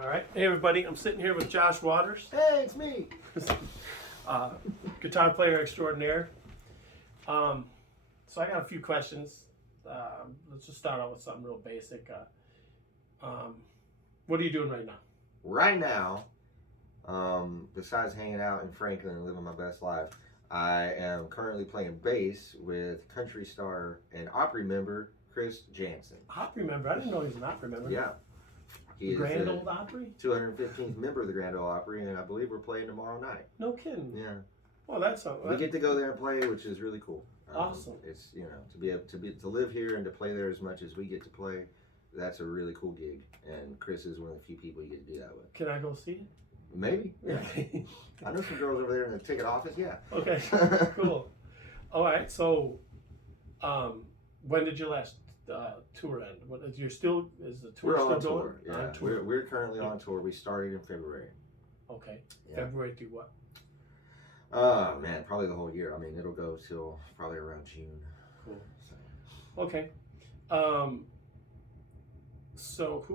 All right. Hey, everybody. I'm sitting here with Josh Waters, Hey, it's me. guitar player extraordinaire. So I got a few questions. Let's just start out with something real basic. What are you doing right now? Right now, besides hanging out in Franklin and living my best life, I am currently playing bass with country star and Opry member Chris Janson. Opry member? I didn't know he was an Opry member. Yeah. He The is Grand the Old Opry? 215th member of the Grand Ole Opry, and I believe we're playing tomorrow night. No kidding. Yeah. Well, that's We get to go there and play, which is really cool. Awesome. It's to be able to live here and to play there as much as we get to play. That's a really cool gig, and Chris is one of the few people you get to do that with. Can I go see it? Maybe. Yeah. I know some girls over there in the ticket office. Yeah. Okay. Cool. All right. So, when did your last tour end? What is the tour We're still on going? tour. Yeah. On tour. We're currently on tour. We started in February. Okay. Yeah. February through what? Man, probably the whole year. I mean, it'll go till probably around June. Cool. So. Okay. So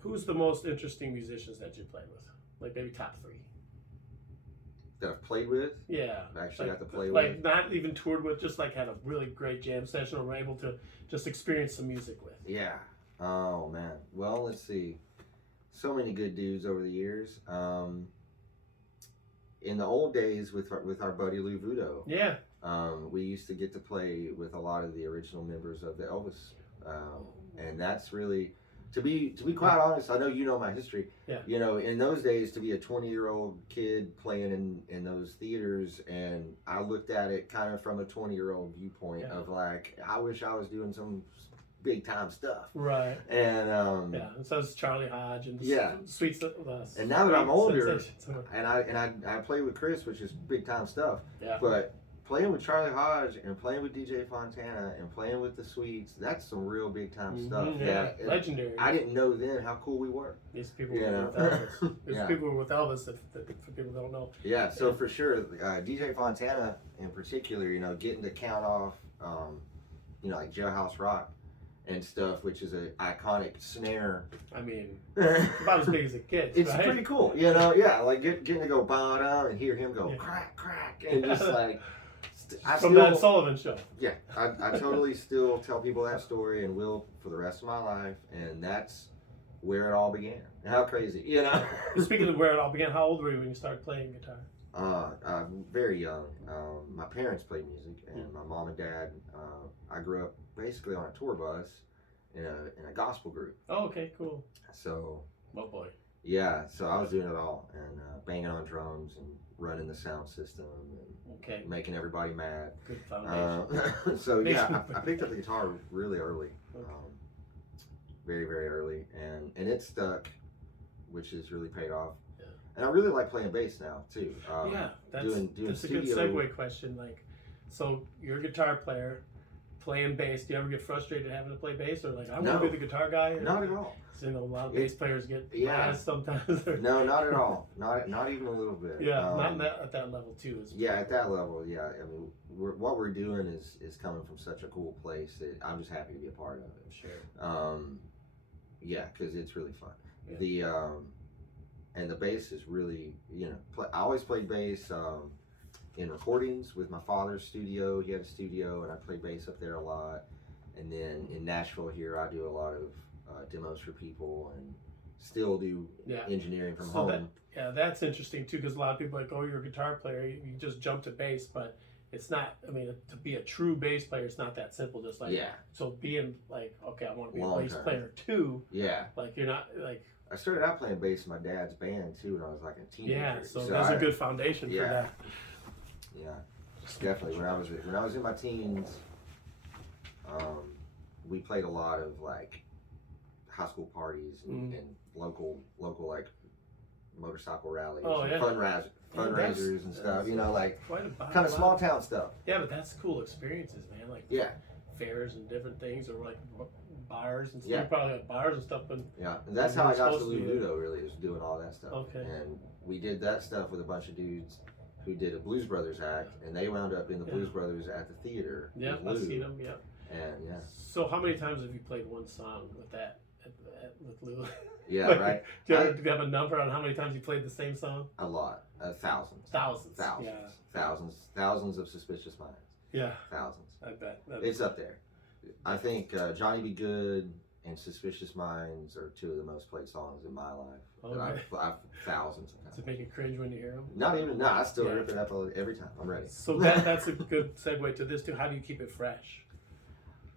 who's the most interesting musicians that you play with? Like maybe top 3. That I've played with. Yeah. I actually got to play like with. not even toured with, just like had a really great jam session or were able to just experience some music with. Yeah. Oh man. Well, let's see. So many good dudes over the years. In the old days with our buddy Lou Vudo. Yeah. We used to get to play with a lot of the original members of the Elvis, and that's really, to be quite honest. I know you know my history. Yeah. You know, in those days, to be a 20-year-old kid playing in those theaters, and I looked at it kind of from a 20-year-old viewpoint of like, I wish I was doing some big time stuff. Right. And yeah. And so it's Charlie Hodge and yeah. Sweet. And now that I'm older, Sensations. and I play with Chris, which is big time stuff. Yeah. But playing with Charlie Hodge and playing with DJ Fontana and playing with the Sweets, that's some real big time stuff. Yeah, legendary. I didn't know then how cool we were. These people were with Elvis. These people were with Elvis, for people that don't know. Yeah, so for sure, DJ Fontana in particular, getting to count off, like Jailhouse Rock and stuff, which is an iconic snare. I mean, about as big as it gets. It's right? pretty cool, yeah, like getting to go ba-da and hear him go crack, crack, and just like... From that Sullivan show. Yeah, I totally still tell people that story and will for the rest of my life, and that's where it all began. How crazy, Speaking of where it all began, how old were you when you started playing guitar? Very young. My parents played music, and my mom and dad. I grew up basically on a tour bus in a gospel group. Oh, okay, cool. So. Oh boy. Yeah, so I was doing it all, and banging on drums and running the sound system and making everybody mad. Good foundation. So yeah, I picked up the guitar really early, very, very early, and it stuck, which has really paid off. Yeah. And I really like playing bass now too. That's doing a studio. Good segue question. Like, so you're a guitar player, playing bass. Do you ever get frustrated having to play bass, or like I want to be the guitar guy? Not at all. A lot of bass players get mad sometimes. No, not at all. Not even a little bit. Yeah, not at that level too. Yeah, at that level, yeah. I mean, what we're doing is coming from such a cool place that I'm just happy to be a part of it. Sure. Yeah, because it's really fun. Yeah. And the bass is really, I always played bass in recordings with my father's studio. He had a studio, and I played bass up there a lot. And then in Nashville here, I do a lot of demos for people and still do engineering from home. That's interesting too, because a lot of people are like, oh, you're a guitar player, you just jump to bass, but it's not. I mean, to be a true bass player, it's not that simple. Just like so being like, okay, I want to be a bass player too. Yeah, like you're not like. I started out playing bass in my dad's band too when I was like a teenager. Yeah, so that's a good foundation for that. Yeah, definitely. When I was in my teens, we played a lot of like high school parties and local like motorcycle rallies, fundraisers and stuff. Like kind of small town stuff. Yeah, but that's cool experiences, man. Like fairs and different things, or like bars and stuff. You probably have bars and stuff. And that's how I got to Lou Vudo. Really, is doing all that stuff. Okay. And we did that stuff with a bunch of dudes who did a Blues Brothers act, and they wound up in the Blues Brothers at the theater. Yeah, I've seen them. Yeah. And So how many times have you played one song with that with Lou? Yeah, like, right. Do you have a number on how many times you played the same song? A lot. Thousands. Yeah. Thousands of Suspicious Minds. Yeah. Thousands. I bet. It's up there. I think Johnny Be Good and Suspicious Minds are two of the most played songs in my life. Okay. I've thousands of times. Does it make you cringe when you hear them? Not even, no, I still rip it up every time. I'm ready. So that's a good segue to this too. How do you keep it fresh?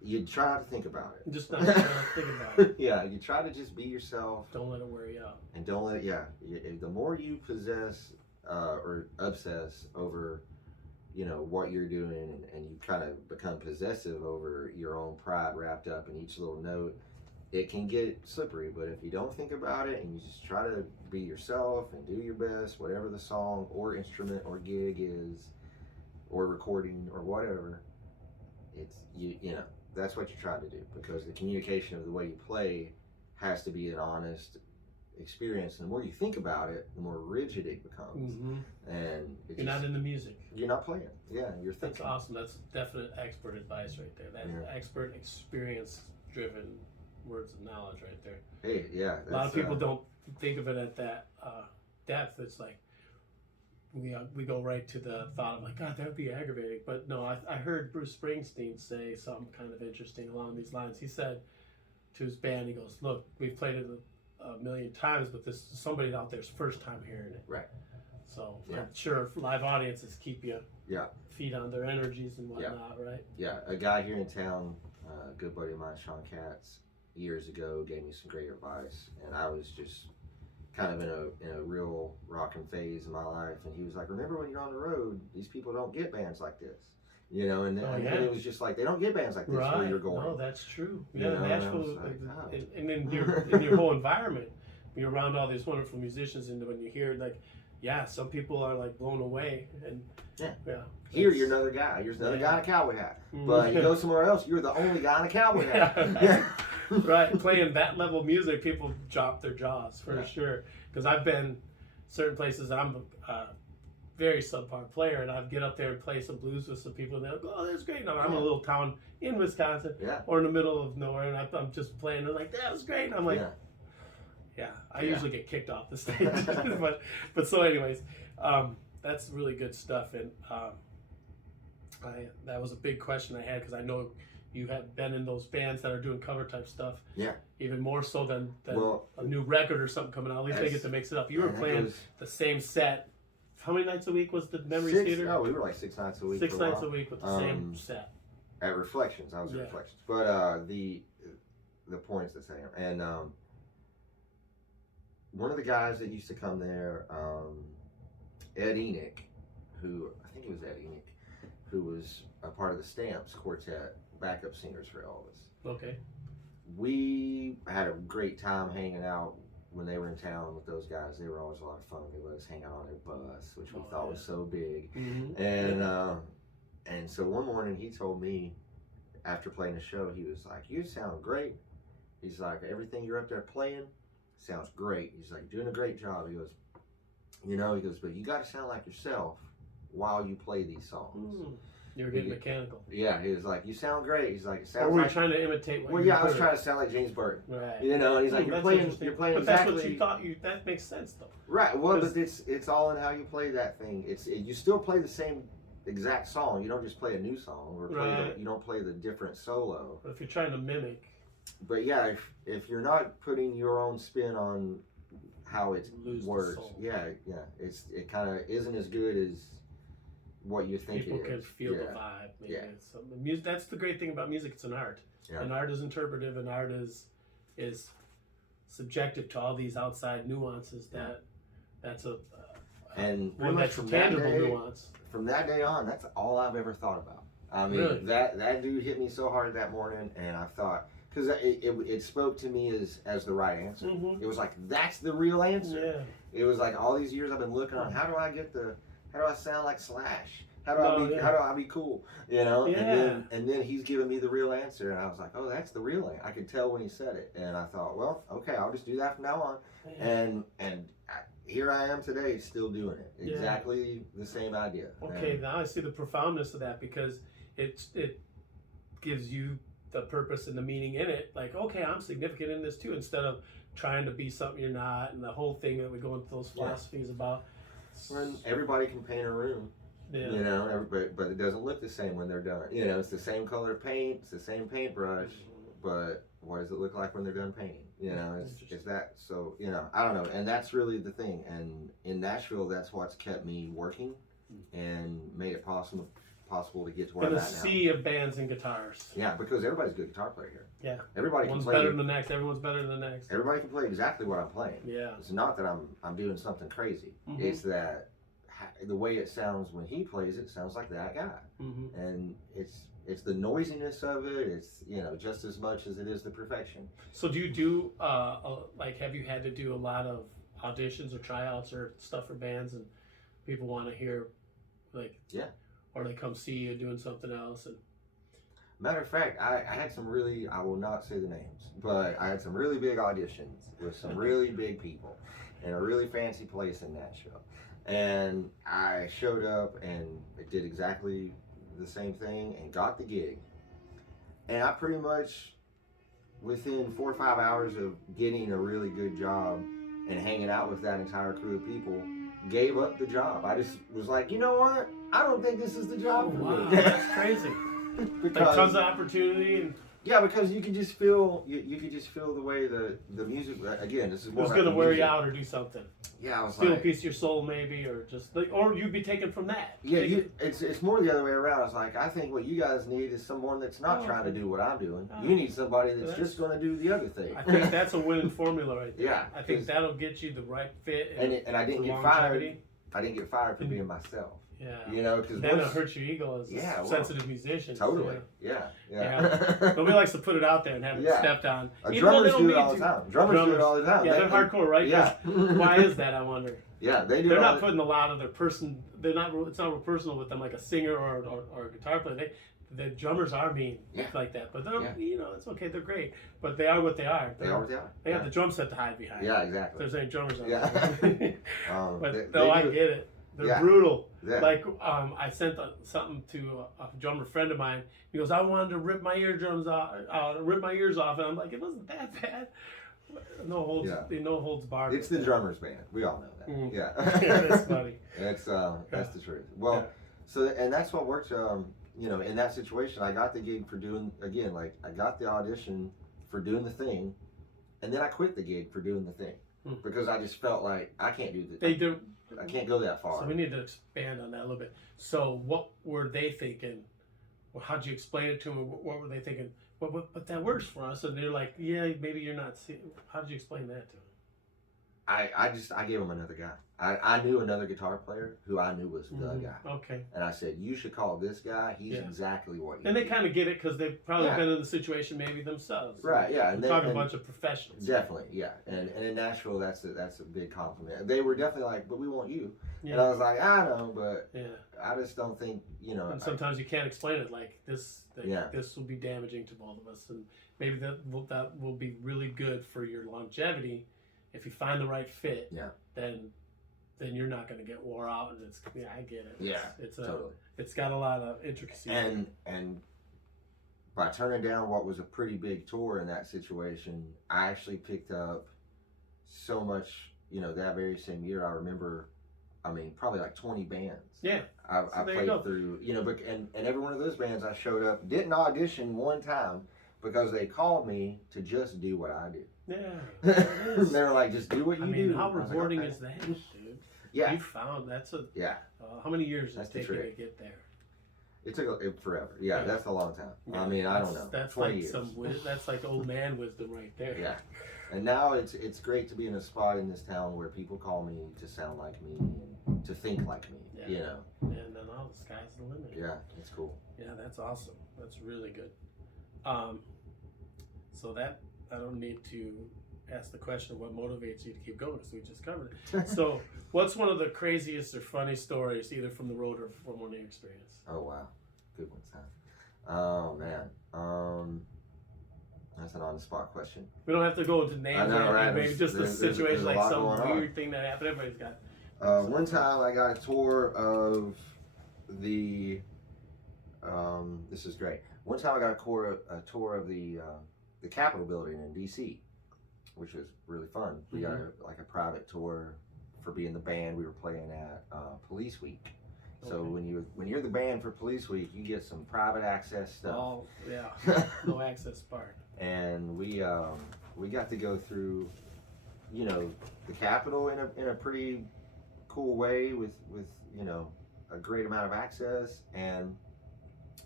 You try not to think about it. Just not think about it. Yeah, you try to just be yourself. Don't let it wear you out. And don't let it, the more you possess or obsess over, what you're doing and you kind of become possessive over your own pride wrapped up in each little note, it can get slippery. But if you don't think about it and you just try to be yourself and do your best, whatever the song or instrument or gig is, or recording or whatever, it's, that's what you're trying to do, because the communication of the way you play has to be an honest experience. And the more you think about it, the more rigid it becomes. And you're not in the music. You're not playing. Yeah, you're thinking. That's awesome. That's definite expert advice right there. That expert experience-driven words of knowledge right there. Hey, yeah. A lot of people don't think of it at that depth. It's like we go right to the thought of like, God, that would be aggravating. But no, I heard Bruce Springsteen say something kind of interesting along these lines. He said to his band, he goes, look, we've played it a million times, but this is somebody out there's first time hearing it. Right. So I'm sure live audiences keep you feed on their energies and whatnot, right? Yeah, a guy here in town, a good buddy of mine, Sean Katz, years ago gave me some great advice, and I was just kind of in a real rocking phase in my life, and he was like, remember when you're on the road, these people don't get bands like this. And it was just like, they don't get bands like this where you're going. No, that's true. Yeah, Nashville, and in your whole environment, you're around all these wonderful musicians, and when you hear like, some people are like blown away, and here you're another guy. You're another guy in a cowboy hat, but you go somewhere else, you're the only guy in a cowboy hat. Right, playing that level of music, people drop their jaws for sure. Because I've been certain places, I'm a very subpar player, and I'd get up there and play some blues with some people, and they're like, "Oh, that's great!" And I'm in a little town in Wisconsin, or in the middle of nowhere, and I'm just playing. They're like, "That was great!" And I'm like, I usually get kicked off the stage, but so anyways, that's really good stuff, and that was a big question I had, because I know you have been in those bands that are doing cover type stuff. Yeah. Even more so than a new record or something coming out. At least they get to mix it up. You were playing the same set. How many nights a week was the Memories Theater? Oh, we were like 6 nights a week. 6 nights a week with the same set. At Reflections, I was at Reflections, but the point's the same. And one of the guys that used to come there, Ed Enoch, who I think it was Ed Enoch, who was a part of the Stamps Quartet, backup singers for Elvis. Okay. We had a great time hanging out when they were in town with those guys. They were always a lot of fun. They let us hang out on their bus, which we thought was so big. And so one morning he told me, after playing the show, he was like, "You sound great." He's like, "Everything you're up there playing sounds great." He's like, "Doing a great job." He goes, "But you got to sound like yourself while you play these songs." You were getting mechanical. Yeah, he was like, "You sound great." He's like, "It sounds." Or were you trying to imitate? I was trying to sound like James Burton. Right. And he's like, "You're playing but exactly." That's what you thought. That makes sense though. Right. Well, but it's all in how you play that thing. You still play the same exact song. You don't just play a new song or you don't play the different solo. But if you're trying to mimic. But yeah, if you're not putting your own spin on how it works, it kind of isn't as good as what you think people it is. Can feel the vibe. Maybe that's the great thing about music. It's an art. And art is interpretive, and art is subjective to all these outside nuances. That's one that's a tangible nuance. From that day on, that's all I've ever thought about. I mean, really? that dude hit me so hard that morning, and I thought, because it spoke to me as the right answer. It was like, that's the real answer. Yeah. It was like all these years I've been looking on, how do I sound like Slash? How do I be cool? And then he's giving me the real answer, and I was like, oh, that's the real answer. I could tell when he said it, and I thought, well, okay, I'll just do that from now on. And here I am today, still doing it. Exactly the same idea. Okay, now I see the profoundness of that, because it gives you the purpose and the meaning in it. Like, okay, I'm significant in this too, instead of trying to be something you're not, and the whole thing that we go into those philosophies about. When everybody can paint a room, you know, everybody, but it doesn't look the same when they're done. You know, it's the same color paint, it's the same paintbrush, but what does it look like when they're done painting? You know, it's that. So, you know, I don't know, and that's really the thing. And in Nashville, that's what's kept me working and made it possible to get to where I'm at now. In a sea of bands and guitarists. Yeah, because everybody's a good guitar player here. Yeah. Everybody One's can play. better than the next. Everyone's better than the next. Everybody can play exactly what I'm playing. Yeah. It's not that I'm doing something crazy. It's that the way it sounds when he plays it sounds like that guy. And it's the noisiness of it. It's, you know, just as much as it is the perfection. So do you do like, have you had to do a lot of auditions or tryouts or stuff for bands, and people want to hear, like, or they come see you doing something else? And matter of fact, I had some really, I will not say the names, but I had some really big auditions with some really big people in a really fancy place in Nashville. And I showed up and did exactly the same thing and got the gig. And I pretty much, within 4 or 5 hours of getting a really good job and hanging out with that entire crew of people, gave up the job. I just was like, you know what? I don't think this is the job for me. That's crazy. Because, like, tons of opportunity. And yeah, because you can just feel you could just feel the way the music. Again, this is more. It was going to wear you out or do something. Yeah, I was steal like, a piece of your soul, maybe, or just like, or you'd be taken from that. Yeah, it's more the other way around. I was like, I think what you guys need is someone that's not trying to do what I'm doing. You need somebody that's just going to do the other thing. I think that's a winning formula right there. Yeah, I think that'll get you the right fit. And I didn't get fired. I didn't get fired for being myself. Yeah. You know, because then it hurts your ego as a sensitive musician. Totally. Yeah. Nobody likes to put it out there and have it stepped on. Drummers do it all the time. Drummers do it all the time. Yeah, they're hardcore, right? Yeah. Why is that, I wonder? Yeah, they do. They're not putting a lot of their person. They're not. It's not real personal with them, like a singer or a guitar player. The drummers are mean like that, but they're you know, it's okay. They're great, but they are what they are. They are what they are. They have the drum set to hide behind. Yeah, exactly. There's any drummers on there. But no, I get it. They're brutal. Yeah. Like, I sent something to a drummer friend of mine. He goes, I wanted to rip my eardrums off, rip my ears off, and I'm like, it wasn't that bad. No holds barred. It's the drummer's band. We all know that. Yeah, that's funny. That's the truth. Well, so and that's what worked. You know, in that situation, I got the gig for doing like I got the audition for doing the thing, and then I quit the gig for doing the thing because I just felt like I can't do the. I can't go that far. So we need to expand on that a little bit. So what were they thinking? Well, how'd you explain it to them? What were they thinking? But that works for us. And they're like, yeah, maybe you're not seeing. How did you explain that to them? I gave them another guy. I knew another guitar player who I knew was the guy. Okay. And I said, you should call this guy. He's exactly what you And they kind of get it because they've probably been in the situation maybe themselves. Right, yeah. And talking a bunch of professionals. Definitely, yeah. And in Nashville, that's a big compliment. They were definitely like, but we want you. Yeah. And I was like, I know, but I just don't think, you know. And sometimes you can't explain it like this. This will be damaging to both of us. And maybe that will be really good for your longevity. If you find the right fit, then you're not going to get wore out, and I get it. It's totally. It's got a lot of intricacies. And by turning down what was a pretty big tour in that situation, I actually picked up so much. You know, that very same year, I remember, I mean, probably like 20 bands. Yeah. I played through. You know, but and every one of those bands I showed up, didn't audition one time because they called me to just do what I did. Yeah. They were like, just do what you do. How rewarding is that, dude? Yeah. You found that's a how many years did it take you to get there? It took forever. Yeah, that's a long time. Yeah. I mean, I don't know. That's 20 like years. That's like old man wisdom right there. Yeah. And now it's great to be in a spot in this town where people call me to sound like me and to think like me. Yeah. You know. And then the sky's the limit. Yeah, it's cool. Yeah, that's awesome. That's really good. So that I don't need to ask the question of what motivates you to keep going because we just covered it. So what's one of the craziest or funny stories either from the road or from one of your experience? Oh wow, good ones, huh? Oh man, that's an on-the-spot question. We don't have to go into names. I know, right? Maybe just a situation like some weird thing that happened. Everybody's got. One time I got a tour of the. This is great. One time I got a tour of the Capitol building in D.C. which was really fun. We got like a private tour for being the band. We were playing at Police Week. So when you're the band for Police Week, you get some private access stuff. Oh yeah, no access part. And we got to go through, you know, the Capitol in a pretty cool way with you know, a great amount of access. And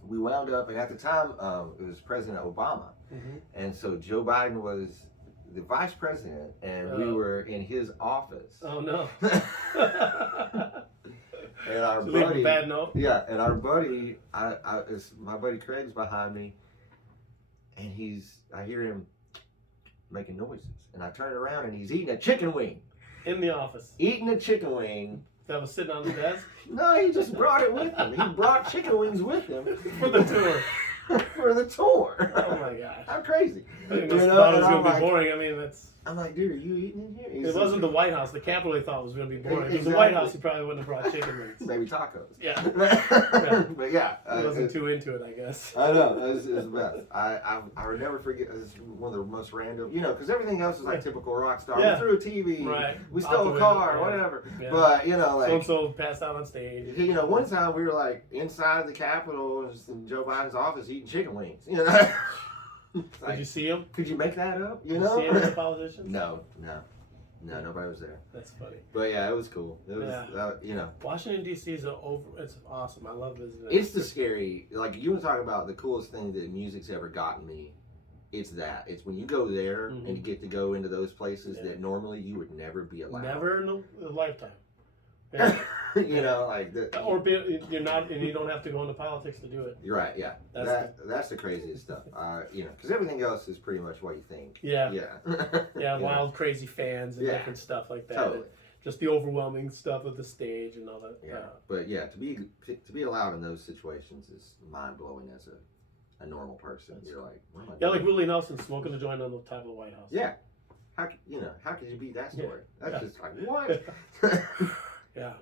we wound up, and at the time it was President Obama, and so Joe Biden was the vice president, and we were in his office. Oh no. And our so buddy, leave a bad note. Yeah, and our buddy, my buddy Craig's behind me, and I hear him making noises, and I turn around and he's eating a chicken wing. In the office. Eating a chicken wing. That was sitting on the desk? No, he just brought it with him. He brought chicken wings with him. For the tour. For the tour. Oh my gosh. How crazy. I thought it was going to be boring. I mean, that's... I'm like, dude, are you eating in here? It wasn't the White House. The Capitol he thought was going to be boring. If it was the White House, he probably wouldn't have brought chicken wings. Maybe tacos. Yeah. But yeah. He wasn't too into it, I guess. I know. It was the best. I would never forget. It was one of the most random, you know, because everything else is like typical rock star. Yeah. We threw a TV. Right. We stole a car, whatever. Yeah. But, you know, like. So passed out on stage. You know, one time we were like inside the Capitol in Joe Biden's office eating chicken wings. You know? Like, did you see him? Could you make that up? You Did know? you see him as a politician? No, nobody was there. That's funny. But yeah, it was cool. It was, you know. Washington D.C. is it's awesome. I love visiting. It's the scary, like you were talking about the coolest thing that music's ever gotten me. It's that. It's when you go there and you get to go into those places that normally you would never be allowed. Never in a lifetime. Yeah. You know, like you're not, and you don't have to go into politics to do it. You're right. Yeah, that's the craziest stuff. You know, because everything else is pretty much what you think. Yeah. Yeah. Yeah. Wild, crazy fans and different stuff like that. Totally. Just the overwhelming stuff of the stage and all that. Yeah. But yeah, to be allowed in those situations is mind blowing as a normal person. You're like, what am I doing? Like Willie Nelson smoking a joint on the top of the White House. Yeah. How could you beat that story? That's just like what? Yeah.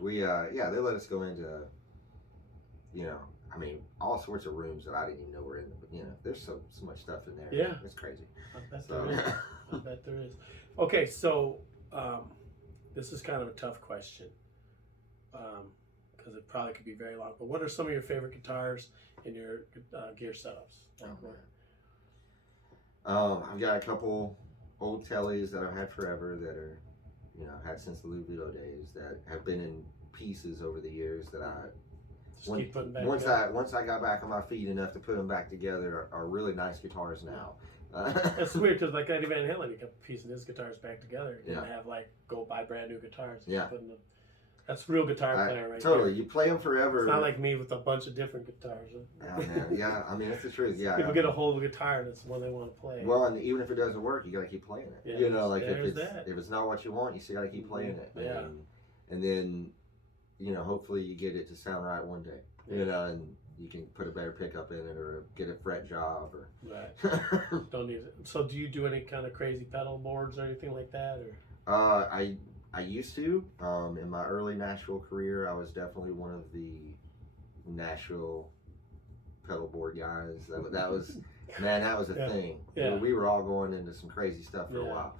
They let us go into, you know, I mean, all sorts of rooms that I didn't even know were in them. But, you know, there's so much stuff in there. Yeah. It's crazy. I bet there is. Okay, so this is kind of a tough question because it probably could be very long. But what are some of your favorite guitars in your gear setups? I've got a couple old tellies that I've had forever that are, you know, had since the Lou Vito days that have been in pieces over the years that keep putting back once I got back on my feet enough to put them back together are really nice guitars now. It's weird because like Eddie Van Halen, he kept piecing his guitars back together. He didn't have like go buy brand new guitars. That's real guitar player right totally. there. You play them forever. It's not like me with a bunch of different guitars. Oh, man. Yeah, I mean, that's the truth. Yeah. People get a hold of a guitar and it's the one they want to play. Well, and even if it doesn't work, you got to keep playing it. Yeah, you know, like if it's not what you want, you still got to keep playing it. Yeah. And then, you know, hopefully you get it to sound right one day. You know, and you can put a better pickup in it or get a fret job or. Right. Don't need it. So, do you do any kind of crazy pedal boards or anything like that, or? I used to. In my early Nashville career, I was definitely one of the Nashville pedal board guys. That was, man, that was a thing. Yeah. We were all going into some crazy stuff for a while.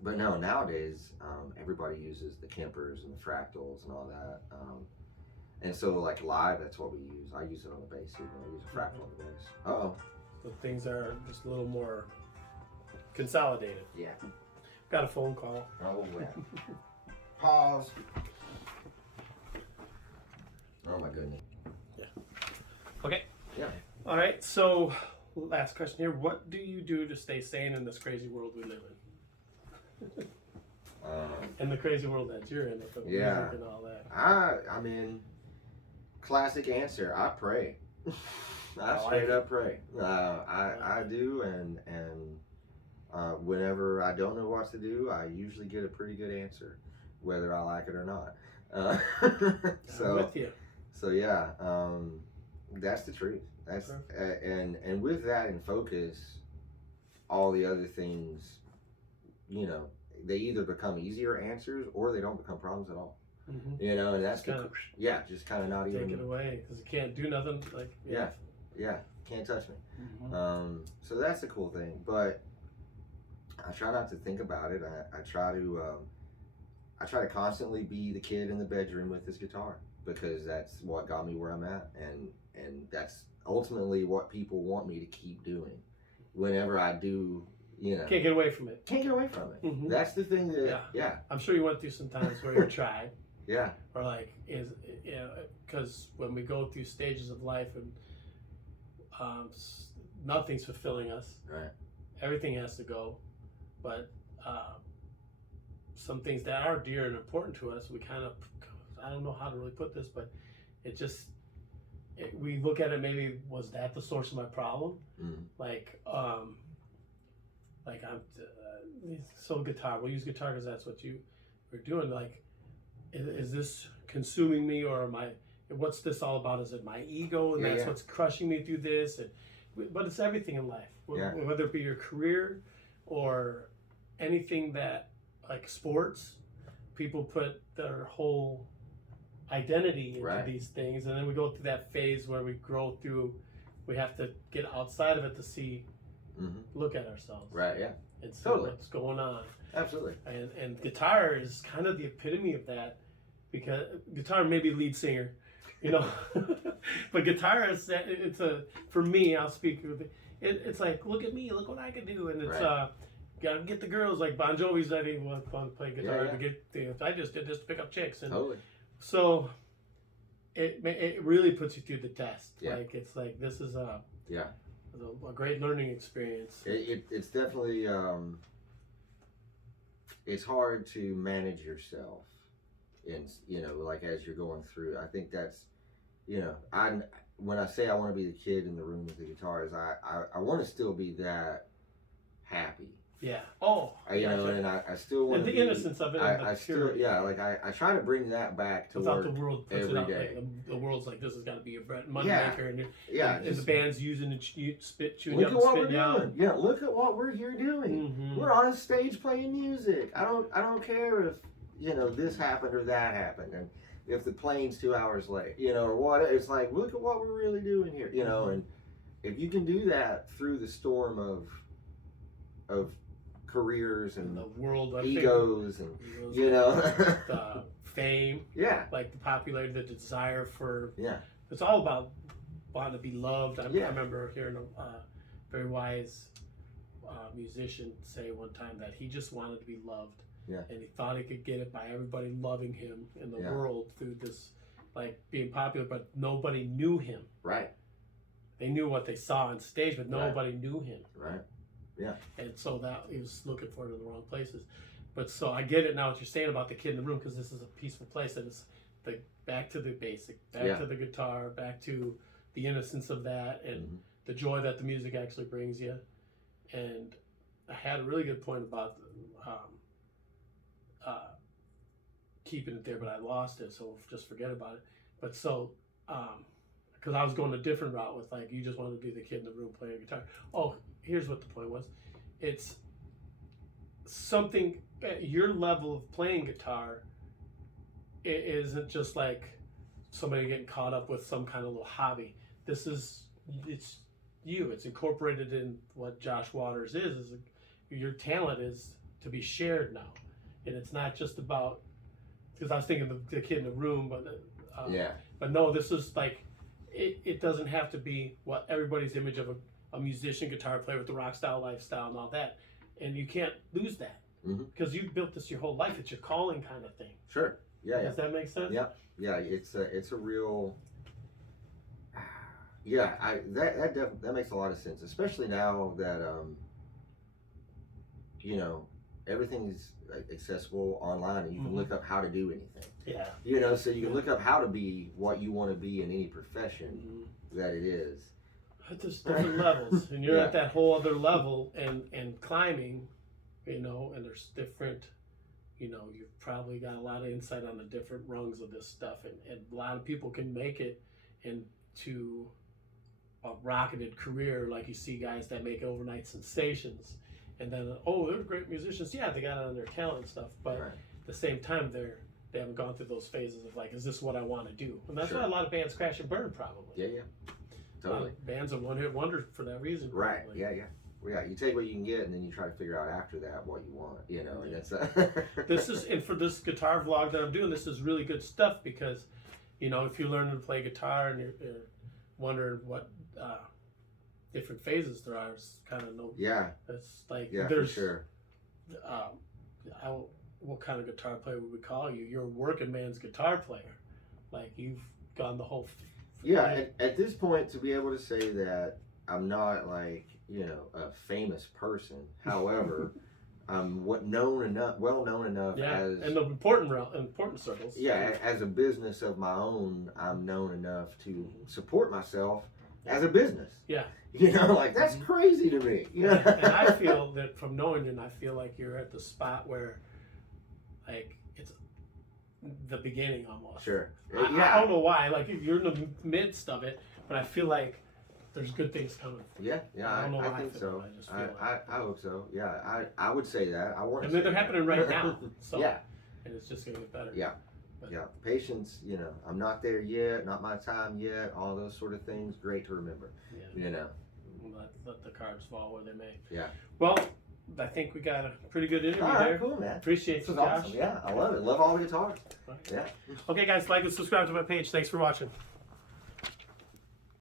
But no, nowadays, everybody uses the Kempers and the Fractals and all that. And so, like live, that's what we use. I use it on the bass even. I use a Fractal on the bass. Uh-oh. So things are just a little more consolidated. Yeah. Got a phone call. Oh, yeah. Pause. Oh, my goodness. Yeah. Okay. Yeah. All right. So, last question here. What do you do to stay sane in this crazy world we live in? In the crazy world that you're in, with the music and all that. I mean, classic answer. I pray. I straight up pray. I do, and whenever I don't know what to do, I usually get a pretty good answer, whether I like it or not. I'm with you. So yeah, that's the truth. That's and with that in focus, all the other things, you know, they either become easier answers or they don't become problems at all. Mm-hmm. You know, and that's just kind of not even take it away because you can't do nothing. Like can't touch me. Mm-hmm. So that's the cool thing. But I try not to think about it. I try to constantly be the kid in the bedroom with his guitar, because that's what got me where I'm at, and that's ultimately what people want me to keep doing. Whenever I do, can't get away from it. Can't get away from it. Mm-hmm. That's the thing that, yeah. I'm sure you went through some times where you tried. Yeah. Or like, because when we go through stages of life and nothing's fulfilling us. Right. Everything has to go, but some things that are dear and important to us, we kind of, I don't know how to really put this, but it just, we look at it, maybe was that the source of my problem? Like I'm so guitar, we'll use guitar because that's what you were doing. Like, is this consuming me, or am I, what's this all about? Is it my ego, and that's what's crushing me through this? And but it's everything in life, whether it be your career or anything that, like sports, people put their whole identity into these things, and then we go through that phase where we grow through, we have to get outside of it to see, look at ourselves, and see what's going on. Absolutely. And guitar is kind of the epitome of that, because guitar, maybe lead singer, but guitar is, it's for me, I'll speak with it. It's like, look at me, look what I can do, and it's gotta get the girls, like Bon Jovi's that he wants to play guitar to get I just did this to pick up chicks, and so it really puts you through the test. Like, it's like, this is a great learning experience. It's definitely it's hard to manage yourself, and like as you're going through. I think that's when I say I want to be the kid in the room with the guitar, is I want to still be that happy. Yeah. Oh. And I still want to be, innocence of it. I still, like I try to bring that back to without work the world puts every it out. day. Like, the world's like, this has got to be a money maker, and and the band's using it, chewing look up, at what we're spitting out. doing. Yeah, look at what we're here doing. We're on a stage playing music. I don't care if this happened or that happened, and if the plane's 2 hours late, or what. It's like, look at what we're really doing here, and if you can do that through the storm of careers and the world, egos and the fame, like the popularity, the desire for, it's all about wanting to be loved. I remember hearing a very wise musician say one time that he just wanted to be loved. And he thought he could get it by everybody loving him in the world through this, like, being popular, but nobody knew him. They knew what they saw on stage, but nobody knew him. And so that he was looking for it in the wrong places. But so I get it now what you're saying about the kid in the room, because this is a peaceful place, and it's back to the basic, back to the guitar, back to the innocence of that, and the joy that the music actually brings you. And I had a really good point about keeping it there, but I lost it, so just forget about it. But so, because I was going a different route with, like, you just wanted to be the kid in the room playing guitar. Oh, here's what the point was. It's something at your level of playing guitar. It isn't just like somebody getting caught up with some kind of little hobby. It's you. It's incorporated in what Josh Waters is your talent is to be shared now. And it's not just about, because I was thinking the kid in the room, but no, this is like, it doesn't have to be what everybody's image of a musician, guitar player with the rock style lifestyle and all that. And you can't lose that, because you've built this your whole life. It's your calling kind of thing. Sure. Does that make sense? Yeah. It's a real. That makes a lot of sense, especially now that everything's accessible online, and you can look up how to do anything. So you can look up how to be what you want to be in any profession that it is. There's different levels, and you're at that whole other level and climbing, and there's different, you've probably got a lot of insight on the different rungs of this stuff, and a lot of people can make it into a rocketed career, like you see guys that make overnight sensations, and then, they're great musicians. Yeah, they got it on their talent and stuff, but at the same time, they haven't gone through those phases of, like, is this what I want to do? And that's why a lot of bands crash and burn, probably. Totally. Bands are one-hit wonders for that reason. Right. Probably. Yeah. you take what you can get, and then you try to figure out after that what you want. You know, and that's this is, and for this guitar vlog that I'm doing, this is really good stuff because, you know, if you're learning to play guitar and you're wondering what different phases there are, it's kind of no. Yeah. It's like there's for sure. What kind of guitar player would we call you? You're a working man's guitar player. Like you've gone the whole. At this point, to be able to say that I'm not like, you know, a famous person. However, I'm well known enough as in the important circles. Yeah, as a business of my own, I'm known enough to support myself as a business. Yeah. You know, like that's crazy to me. Yeah. And I feel that from knowing you, and I feel like you're at the spot where, like, it's the beginning almost. Sure. I don't know why. Like you're in the midst of it, but I feel like there's good things coming. Yeah. I don't know why I think so. I just feel like I hope so. Yeah. I would say that. I want. And they're happening right now. So yeah. And it's just gonna get better. Yeah. Yeah, patience, you know, I'm not there yet, not my time yet, all those sort of things, great to remember. Yeah. You know. Let the cards fall where they may. Yeah. Well, I think we got a pretty good interview there. Cool, man. Appreciate you, Josh. Awesome. Yeah, I love it. Love all the guitars. Right. Yeah. Okay, guys, like and subscribe to my page. Thanks for watching.